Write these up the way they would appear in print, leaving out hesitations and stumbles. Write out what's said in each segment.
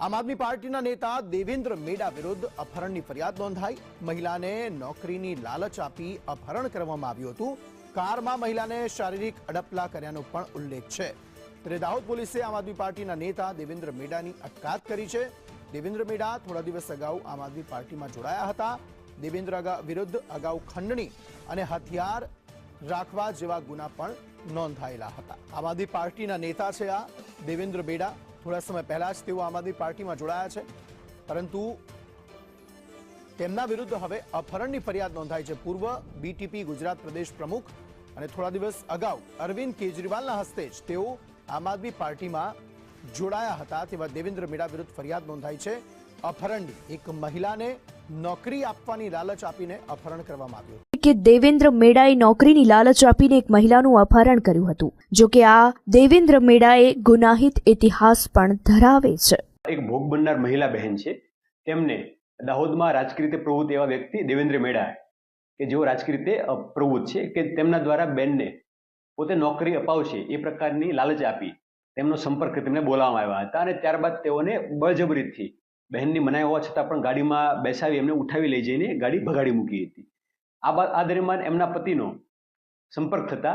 આમ આદમી પાર્ટીના નેતા દેવેન્દ્ર મેડા વિરુદ્ધ અપહરણની ફરિયાદ નોંધાઈ। મહિલાને નોકરીની લાલચ આપી અપહરણ કરવામાં આવ્યું હતું। કારમાં મહિલાને શારીરિક અડપલા કર્યાનો પણ ઉલ્લેખ છે। ત્યારે દાહોદ પોલીસે આમ આદમી પાર્ટીના નેતા દેવેન્દ્ર મેડાની અટકાયત કરી છે। દેવેન્દ્ર મેડા થોડા દિવસ અગાઉ આમ આદમી પાર્ટીમાં જોડાયા હતા। દેવેન્દ્ર વિરુદ્ધ અગાઉ ખંડણી અને હથિયાર રાખવા જેવા ગુના પણ નોંધાયેલા હતા। આમ આદમી પાર્ટીના નેતા છે આ દેવેન્દ્ર મેડા। થોડા સમય પહેલા જ તેઓ આમ આદમી પાર્ટીમાં જોડાયા છે, પરંતુ તેમના વિરુદ્ધ હવે અપહરણની ફરિયાદ નોંધાઈ છે। પૂર્વ બીટીપી ગુજરાત પ્રદેશ પ્રમુખ અને થોડા દિવસ અગાઉ અરવિંદ કેજરીવાલના હસ્તે જ તેઓ આમ આદમી પાર્ટીમાં જોડાયા હતા તેવા દેવેન્દ્ર મેડા વિરુદ્ધ ફરિયાદ નોંધાઈ છે। અપહરણની એક મહિલાને નોકરી આપવાની લાલચ આપીને અપહરણ કરવામાં આવ્યું કે દેવેન્દ્ર મેડાએ નોકરીની લાલચ આપીને એક મહિલાનું અપહરણ કર્યું હતું। જો કે આ દેવેન્દ્ર મેડાએ ગુનાહિત ઇતિહાસ પણ ધરાવે છે। એક ભોગ બનનાર મહિલા બહેન છે, તેમને દાહોદમાં રાજકીય રીતે પ્રવૃત્ત એવા વ્યક્તિ દેવેન્દ્ર મેડા કે જેઓ રાજકીય રીતે પ્રવૃત્ત છે કે તેમના દ્વારા બેનને પોતે નોકરી અપાવશે એ પ્રકારની લાલચ આપી તેમનો સંપર્ક તેમને બોલાવવામાં આવ્યા હતા અને ત્યારબાદ તેઓને બળજબરીથી બહેનની મનાઈ હોવા છતાં પણ ગાડીમાં બેસાવી એમને ઉઠાવી લઈ જઈને ગાડી ભગાડી મૂકી હતી। આ દરમિયાન એમના પતિનો સંપર્ક થતા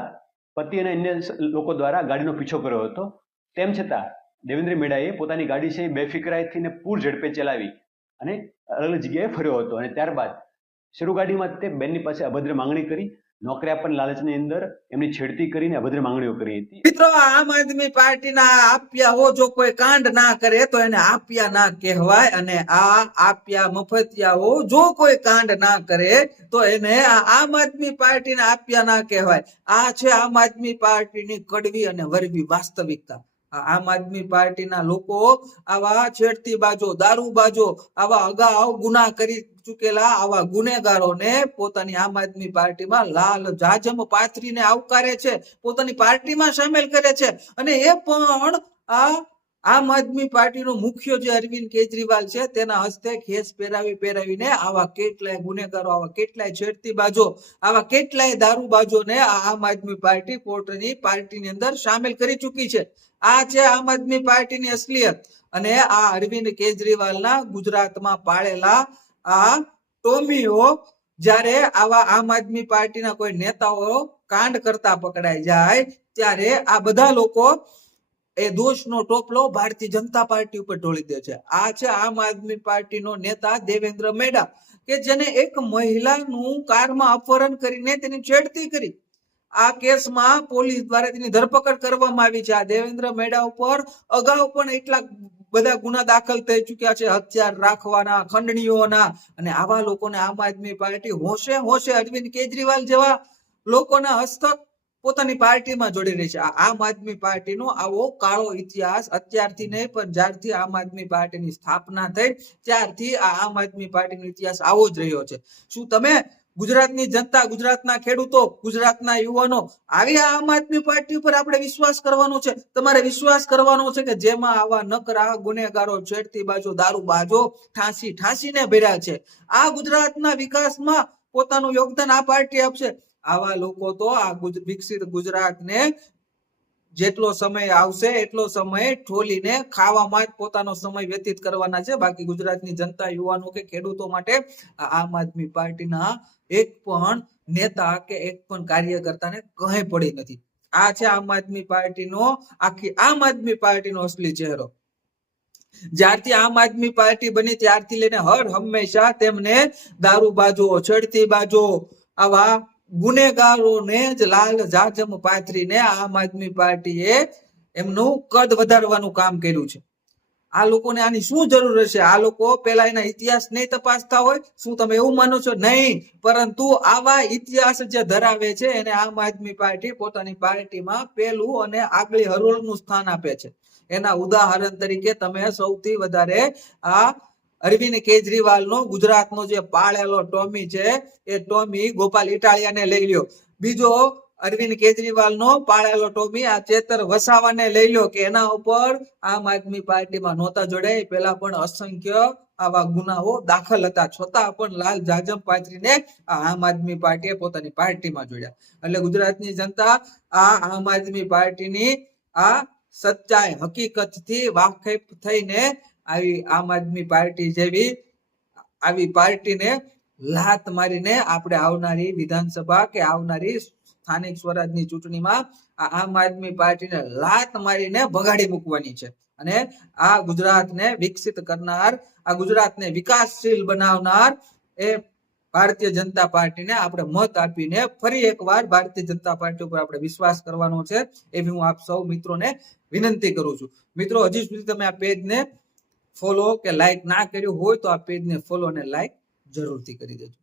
પતિ અને અન્ય લોકો દ્વારા ગાડીનો પીછો કર્યો હતો। તેમ છતાં દેવેન્દ્ર મેડાએ પોતાની ગાડી છે બેફિકરાઈથી ને પૂર ઝડપે ચલાવી અને અલગ જગ્યાએ ફર્યો હતો અને ત્યારબાદ શરૂ ગાડીમાં તે બેનની પાસે અભદ્ર માંગણી કરી, નોકરી આપવાની લાલચની અંદર એમની છેડતી કરીને અભદ્ર માંગણીઓ કરી હતી। મિત્રો, આમ આદમી પાર્ટીના આપ્યા હો જો કોઈ કાંડ ના કરે તો એને આપ્યા ના કહેવાય, અને આ આપ્યા મફતિયાઓ જો કોઈ કાંડ ના કરે તો એને આમ આદમી પાર્ટીના આપ્યા ના કહેવાય। આ છે આમ આદમી પાર્ટીની કડવી અને વરવી વાસ્તવિકતા। આમ આદમી પાર્ટીના લોકો આવા છેડતીબાજો, દારૂબાજો, આવા અગાઉ ગુના કરી ચૂકેલા આવા ગુનેગારોને પોતાની આમ આદમી પાર્ટીમાં લાલ જાજમ પાથરીને આવકારે છે, પોતાની પાર્ટીમાં સામેલ કરે છે। અને એ પણ આ આમ આદમી પાર્ટીનો મુખ્ય જે અરવિંદ કેજરીવાલ છે તેના હસ્તે ખેસ પહેરાવીને આવા કેટલાય ગુનેગારો, આવા કેટલાય છેડતીબાજો, આવા કેટલાય દારૂબાજોને આમ આદમી પાર્ટી પોતાની પાર્ટીની અંદર સામેલ કરી ચૂકી છે। આ છે આમ આદમી પાર્ટીની અસલિયત। અને આ અરવિંદ કેજરીવાલના ગુજરાતમાં પાળેલા આ ટોમીઓ જ્યારે આવા આમ આદમી પાર્ટીના કોઈ નેતાઓ કાંડ કરતા પકડાઈ જાય ત્યારે આ બધા લોકો એ દોષનો ટોપલો ભારતીય જનતા પાર્ટી ઉપર ઢોળી દે છે। આ છે આમ આદમી પાર્ટીનો નેતા દેવેન્દ્ર મેડા કે જેને એક મહિલાનું કારમાં અપહરણ કરીને તેની છેડતી કરી। આ કેસમાં પોલીસ દ્વારા તેની ધરપકડ કરવામાં આવી છે। આ દેવેન્દ્ર મેડા ઉપર અગાઉ પણ એટલા બધા ગુના દાખલ થઈ ચુક્યા છે, હથિયાર રાખવાના, ખંડણીઓના। અને આવા લોકોને આમ આદમી પાર્ટી હોશે અરવિંદ કેજરીવાલ જેવા લોકોના હસ્તક પોતાની પાર્ટીમાં જોડી રહી છે। આમ આદમી પાર્ટીનો આવો કાળો ઇતિહાસ અત્યારથી નહીં પણ જ્યારથી આમ આદમી પાર્ટીની સ્થાપના થઈ ત્યારથી આ આમ આદમી પાર્ટીનો ઇતિહાસ આવો જ રહ્યો છે। શું તમે ગુજરાતની જનતા, ગુજરાતના ખેડૂતો, ગુજરાતના યુવાનો આવી આમ આદમી પાર્ટી ઉપર આપણે વિશ્વાસ કરવાનો છે? તમારે વિશ્વાસ કરવાનો છે કે જેમાં આવા નકરા ગુનેગારો, છેડતીબાજો, દારૂબાજો ઠાંસીને ભર્યા છે। આ ગુજરાતના વિકાસમાં પોતાનું યોગદાન આ પાર્ટી આપશે। આવા લોકો તો આ વિકસિત ગુજરાતને જેટલો સમય આવશે એટલો સમય ઠોલીને ખાવામાં જ પોતાનો સમય વ્યતીત કરવાના છે। બાકી ગુજરાતની જનતા, યુવાનો કે ખેડૂતો માટે આમ આદમી પાર્ટીના એક પણ નેતા કે એક પણ કાર્યકર્તાને કંઈ પડી નથી। આ છે આમ આદમી પાર્ટીનો, આખી આમ આદમી પાર્ટીનો અસલી ચહેરો। જ્યારથી આમ આદમી પાર્ટી બની ત્યારથી લઈને હર હંમેશા તેમને દારૂબાજો, છેડતીબાજો, આવા ગુનેગારોને જ લાલ જાજમ પાથરીને આમ આદમી પાર્ટીએ એમનું કદ વધારવાનું કામ કર્યું છે। આ લોકોને આની શું જરૂર હશે? આ લોકો પેલા એના ઇતિહાસ નહીં તપાસતા હોય? શું તમે એવું માનો છો? નહીં, પરંતુ આવા ઇતિહાસ જે ધરાવે છે એને આમ આદમી પાર્ટી પોતાની પાર્ટીમાં પહેલું અને આગલી હરોળનું સ્થાન આપે છે। એના ઉદાહરણ તરીકે તમે સૌથી વધારે આ અરવિંદ કેજરીવાલનો ગુજરાતનો જે પાળેલો ટોમી છે એ ટોમી ગોપાલ ઇટાલિયાને લઈ લ્યો। બીજો અરવિંદ કેજરીવાલનો પાળેલો ટોમી આ ચેતર વસાવાને લઈ લો કે એના ઉપર આમ આદમી પાર્ટીમાં નહોતા જોડાય, પેલા પણ અસંખ્ય આવા ગુનાઓ દાખલ હતા, છતાં પણ લાલ જાજમ પાથરીને આમ આદમી પાર્ટીએ પોતાની પાર્ટીમાં જોડ્યા। એટલે ગુજરાતની જનતા આ આમ આદમી પાર્ટીની આ સચ્ચાઈ, હકીકતથી વાકેફ થઈને આવી આમ આદમી પાર્ટી જેવી આવી પાર્ટીને લાત મારીને આપણે આવનારી વિધાનસભા કે આવનારી સ્થાનિક સ્વરાજની ચૂંટણીમાં આ આમ આદમી પાર્ટીને લાત મારીને ભગાડી મૂકવાની છે અને આ ગુજરાતને વિકસિત કરનાર, આ ગુજરાતને વિકાસશીલ બનાવનાર એ ભારતીય જનતા પાર્ટીને આપણે મત આપીને ફરી એકવાર ભારતીય જનતા પાર્ટી ઉપર આપણે વિશ્વાસ કરવાનો છે એવી હું આપ સૌ મિત્રોને વિનંતી કરું છું. મિત્રો, હજી સુધી તમે આ પેજને ફોલો કે લાઈક ના કર્યું હોય તો આ પેજને ફોલો અને લાઈક જરૂરથી કરી દેજો.